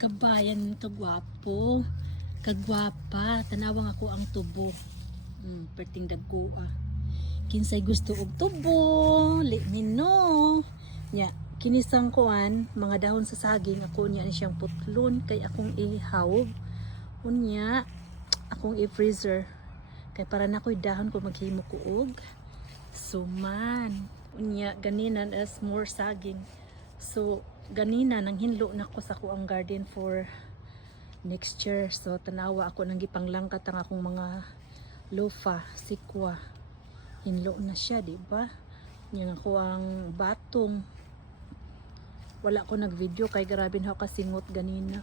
Kabayan kagwapo, kagwapa, tanawang ako ang tubo. Perting dagkua. Kinsay gusto og tubo, let me know. Nya, kinisang kuan, mga dahon sa saging, ako niya ni siyang putlon, kay akong ihawog. Unya, akong i-freezer. Kay para na ko'y dahon ko maghimo kuog. Suman. Unya, ganinan as more saging. So, ganina nang hinlo na ko sa kuang garden for next year. So, tanawa ako nang gipanglangkat ang akong mga lofa, sikwa. Hinlo na siya, di ba? Yung ako ang batong. Wala ko nag-video kay grabe na ako kasingot ganina.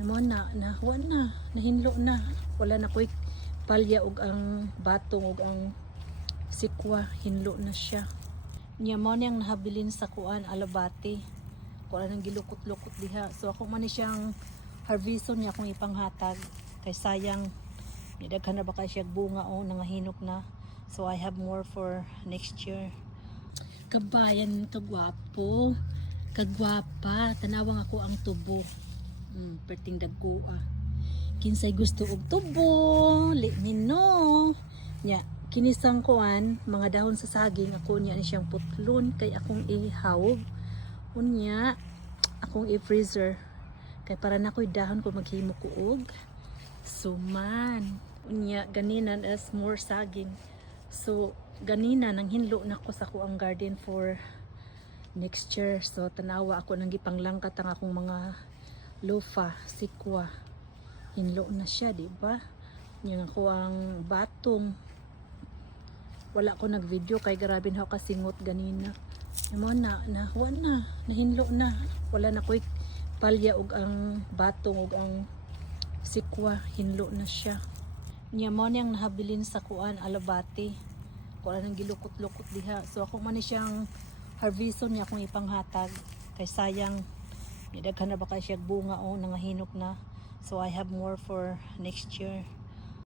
Mo nahinlo na. Wala na ko'y palya og ang batong og ang sikwa, hinlo na siya. Nya mo niyang nahabilin sa kuan alabati. Wala nang gilukot-lukot diha. So ako man ni siyang harveston niya kung ipanghatag. Kay sayang nidaghan na ba kay siya bunga o nangahinok na. So I have more for next year. Kabayan kagwapo, kagwapa, tanawang ako ang tubo. Perting dagkua. Kinsay gusto og tubo, let me know. Nya, kinisang kuan, mga dahon sa saging, ako niya ni siyang putlon, kay akong ihawog. Unya, akong i-freezer. Kay para na ko'y dahon ko maghimo kuog. Suman. Unya, ganinan as more saging. So, ganina nang hinlo na ko sa kuang garden for next year. So, tanawa ako nang gipanglangkat ang akong mga lofa, sikwa. Hinlo na siya, di ba? Yung ako ang batong. Wala ko nag-video kay grabe na ako kasingot ganina. Mo nahinlo na. Wala na ko'y palya og ang batong og ang sikwa, hinlo na siya. Nya mo niyang nahabilin sa kuan alabati. Wala nang gilukot-lukot diha. So ako man ni siyang harveston niya kung ipanghatag. Kay sayang nidaghan na ba kay siya bunga o nangahinok na. So I have more for next year.